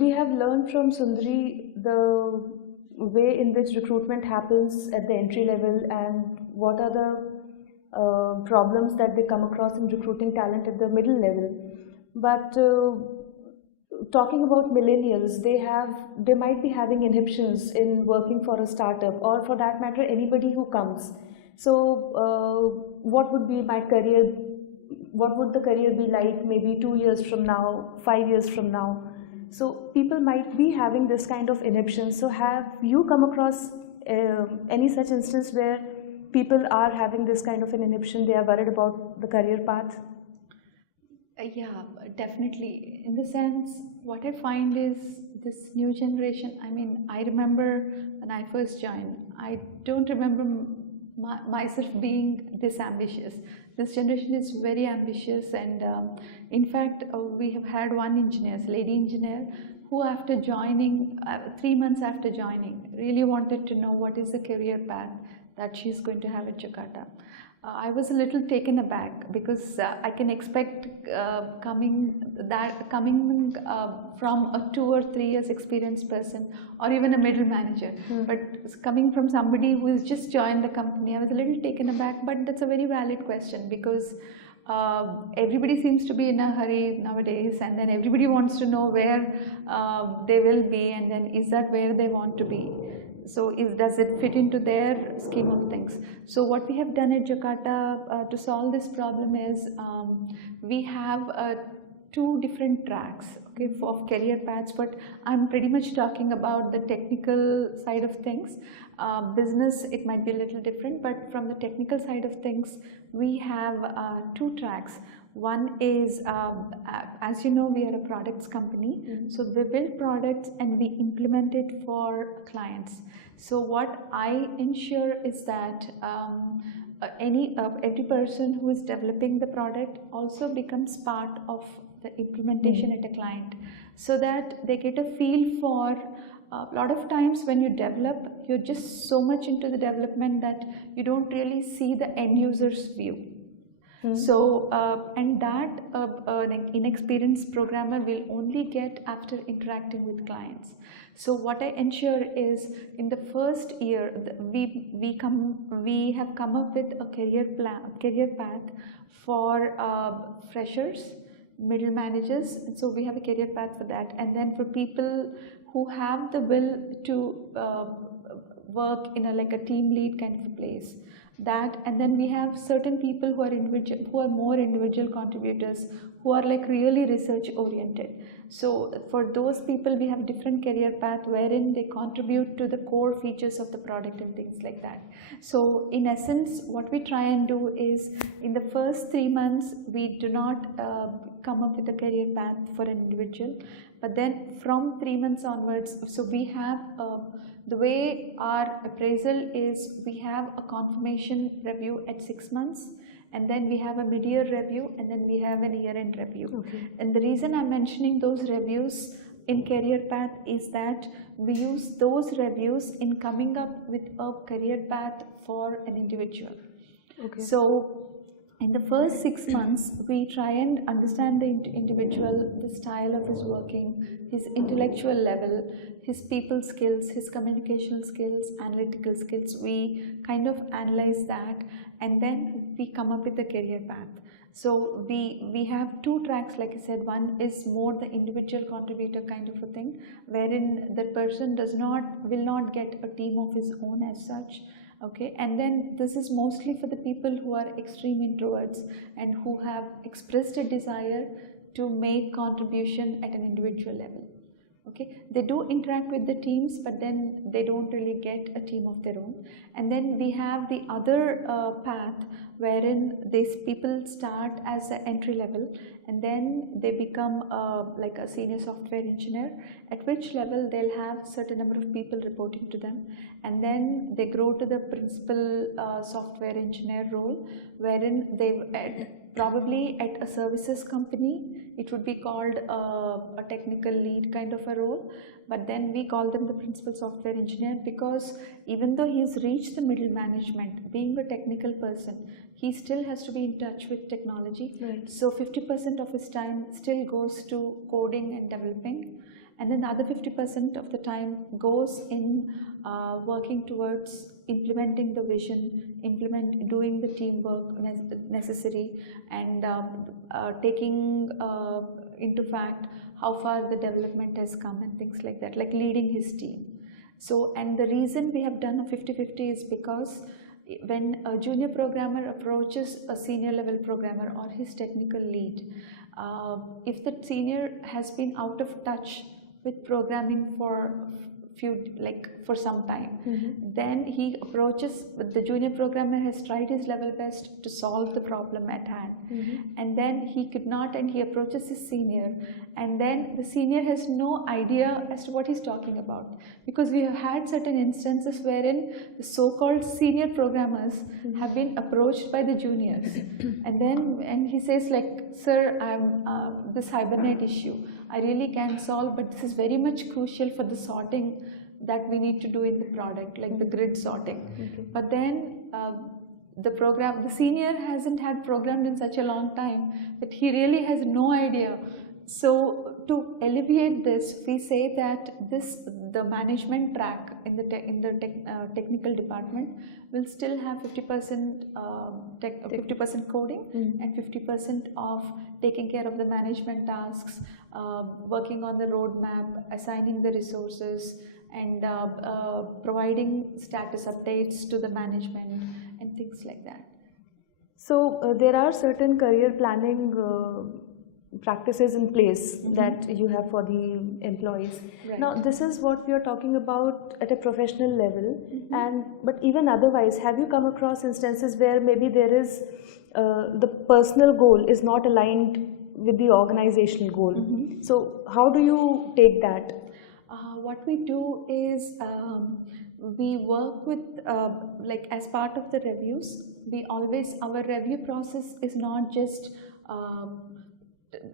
we have learned from Sundari the way in which recruitment happens at the entry level and what are the problems that they come across in recruiting talent at the middle level. But talking about millennials, they might be having inhibitions in working for a startup, or for that matter anybody who comes. So what would be my career, what would the career be like maybe 2 years from now, 5 years from now? So people might be having this kind of inhibition. So have you come across any such instance where people are having this kind of an inhibition, they are worried about the career path? Yeah, definitely. In the sense, what I find is this new generation. I mean, I remember when I first joined, I don't remember myself being this ambitious. This generation is very ambitious, and in fact, we have had one engineer, lady engineer, who after joining, 3 months after joining, really wanted to know what is the career path that she's going to have at Jakarta. I was a little taken aback because I can expect coming from a 2 or 3 years experienced person or even a middle manager, but coming from somebody who has just joined the company, I was a little taken aback. But that's a very valid question because everybody seems to be in a hurry nowadays, and then everybody wants to know where they will be, and then is that where they want to be. So does it fit into their scheme of things? So what we have done at Jakarta to solve this problem is we have 2 different tracks, okay, of career paths, but I'm pretty much talking about the technical side of things. Business, it might be a little different, but from the technical side of things, we have 2 tracks. One is, as you know, we are a products company. So we build products and we implement it for clients. So what I ensure is that every person who is developing the product also becomes part of the implementation at a client, so that they get a feel for. A lot of times when you develop, you're just so much into the development that you don't really see the end user's view. So, and that an inexperienced programmer will only get after interacting with clients. So what I ensure is in the first year, we have come up with a career path for freshers, middle managers. So we have a career path for that, and then for people who have the will to work in like a team lead kind of a place. That, and then we have certain people who are more individual contributors, who are like really research oriented. So for those people we have different career path wherein they contribute to the core features of the product and things like that. So in essence, what we try and do is in the first 3 months we do not come up with a career path for an individual, but then from 3 months onwards, so we have the way our appraisal is, we have a confirmation review at 6 months, and then we have a mid-year review, and then we have an year-end review. Okay. And the reason I'm mentioning those reviews in career path is that we use those reviews in coming up with a career path for an individual. Okay. So in the first 6 months, we try and understand the individual, the style of his working, his intellectual level, his people skills, his communication skills, analytical skills. We kind of analyze that, and then we come up with the career path. So we have 2 tracks, like I said. One is more the individual contributor kind of a thing, wherein the person will not get a team of his own as such. Okay, and then this is mostly for the people who are extreme introverts and who have expressed a desire to make contribution at an individual level. Okay, they do interact with the teams, but then they don't really get a team of their own. And then we have the other path wherein these people start as an entry level, and then they become like a senior software engineer, at which level they'll have certain number of people reporting to them, and then they grow to the principal software engineer role, wherein they probably at a services company it would be called a technical lead kind of a role, but then we call them the principal software engineer, because even though he's reached the middle management, being a technical person, he still has to be in touch with technology. Right. So 50% of his time still goes to coding and developing, and then the other 50% of the time goes in working towards implementing the vision, doing the teamwork necessary, and taking into fact how far the development has come and things like that, like leading his team. So, and the reason we have done a 50-50 is because when a junior programmer approaches a senior level programmer or his technical lead, if the senior has been out of touch with programming for for some time, then he approaches, the junior programmer has tried his level best to solve the problem at hand, and then he could not, and he approaches his senior, and then the senior has no idea as to what he's talking about, because we have had certain instances wherein the so-called senior programmers have been approached by the juniors and he says like, sir, I'm this Hibernate issue I really can solve, but this is very much crucial for the sorting that we need to do in the product, like the grid sorting. But then the senior hasn't had programmed in such a long time that he really has no idea. So to alleviate this, we say that the management track in the technical department will still have 50% 50% coding and 50% of taking care of the management tasks, working on the roadmap, assigning the resources, and providing status updates to the management and things like that. So there are certain career planning practices in place that you have for the employees. Right. Now this is what we are talking about at a professional level, but even otherwise, have you come across instances where maybe there is the personal goal is not aligned with the organizational goal? So how do you take that? What we do is we work with like as part of the reviews, our review process is not just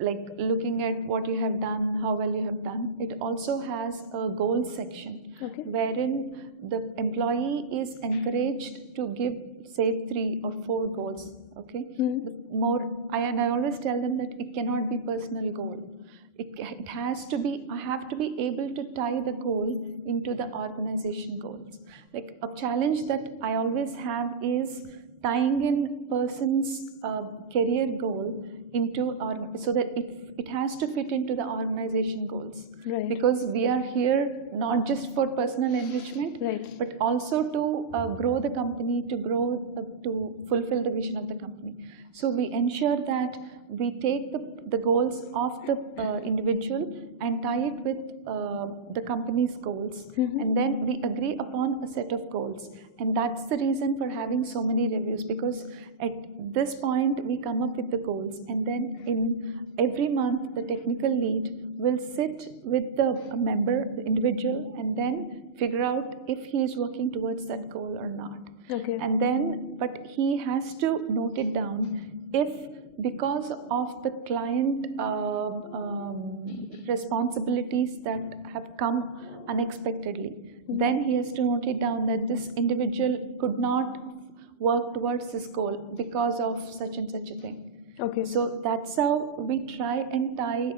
like looking at what you have done, how well you have done. It also has a goals section, wherein the employee is encouraged to give, say, 3 or 4 goals. I always tell them that it cannot be personal goal. It has to be, I have to be able to tie the goal into the organization goals. Like a challenge that I always have is tying in person's career goal into so that it has to fit into the organization goals, right? Because we are here not just for personal enrichment, right, but also to grow the company, to fulfill the vision of the company. So we ensure that we take the goals of the individual and tie it with the company's goals, and then we agree upon a set of goals. And that's the reason for having so many reviews, because at this point we come up with the goals, and then in every month the technical lead will sit with the member, the individual, and then figure out if he is working towards that goal or not. And then, but he has to note it down if, because of the client responsibilities that have come unexpectedly, then he has to note it down that this individual could not work towards this goal because of such and such a thing. So that's how we try and tie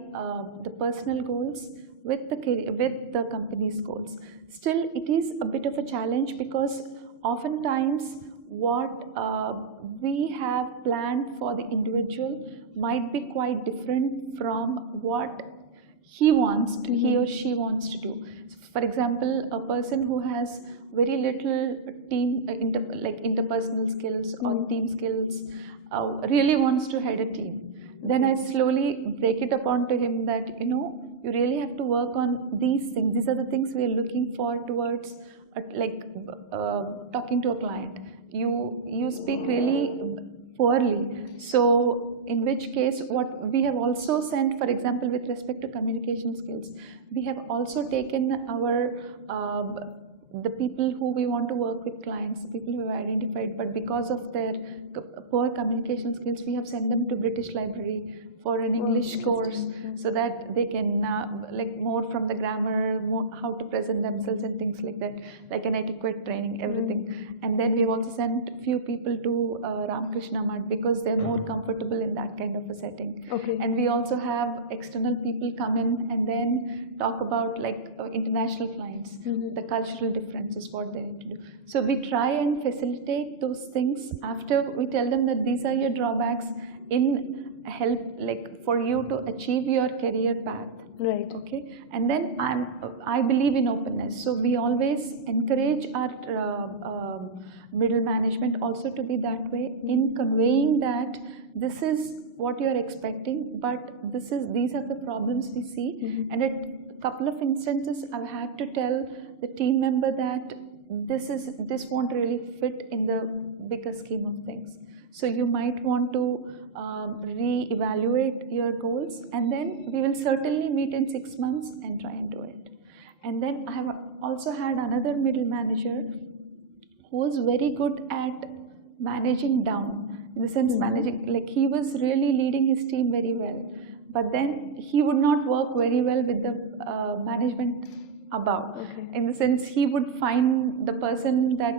the personal goals with the company's goals. Still, it is a bit of a challenge, because oftentimes what we have planned for the individual might be quite different from what he or she wants to do. So for example, a person who has very little team interpersonal skills or team skills really wants to head a team, then I slowly break it upon to him that you really have to work on these things. These are the things we are looking for towards talking to a client. You speak really poorly, so in which case what we have also sent, for example, with respect to communication skills, we have also taken our the people who we want to work with clients, the people who have identified, but because of their poor communication skills, we have sent them to British Library for an English interesting. course, so that they can like more from the grammar, more how to present themselves and things like that, like an etiquette training, everything. And then we've also sent few people to Ramakrishna Math because they're more comfortable in that kind of a setting. Okay. And we also have external people come in and then talk about like international clients, the cultural differences, what they need to do. So we try and facilitate those things after we tell them that these are your drawbacks in help like for you to achieve your career path. Right. Okay. And then I believe in openness, so we always encourage our middle management also to be that way in conveying that this is what you are expecting, but these are the problems we see. And at a couple of instances I've had to tell the team member that this won't really fit in the bigger scheme of things, so you might want to re-evaluate your goals, and then we will certainly meet in 6 months and try and do it. And then I have also had another middle manager who was very good at managing down, in the sense managing, like he was really leading his team very well, but then he would not work very well with the management above. Okay. In the sense he would find the person that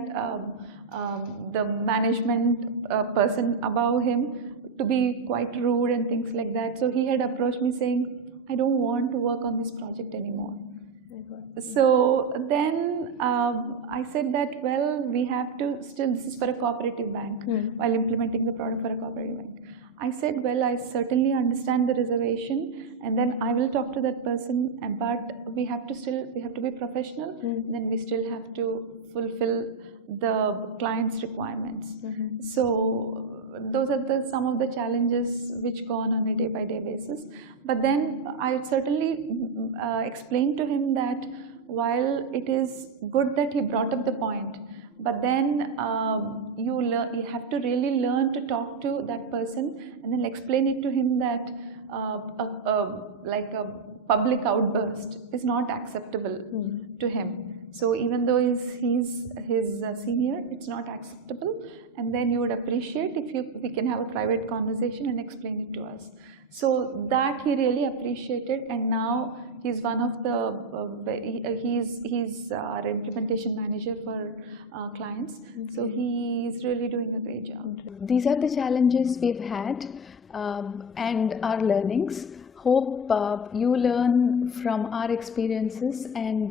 the management person above him to be quite rude and things like that. So he had approached me saying, I don't want to work on this project anymore. So then I said that, well, we have to still, this is for a cooperative bank, while implementing the product for a cooperative bank. I said, well, I certainly understand the reservation, and then I will talk to that person, but we have to be professional, and then we still have to fulfill the client's requirements. So those are some of the challenges which go on a day-by-day basis. But then I certainly explained to him that while it is good that he brought up the point, but then you have to really learn to talk to that person and then explain it to him that like a public outburst is not acceptable to him. So even though he's his senior, it's not acceptable, and then you would appreciate if we can have a private conversation and explain it to us. So that he really appreciated, and now he's one of the he's our implementation manager for clients. So he's really doing a great job. These are the challenges we've had and our learnings. Hope you learn from our experiences and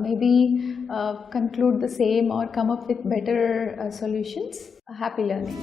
maybe conclude the same or come up with better solutions. Happy learning.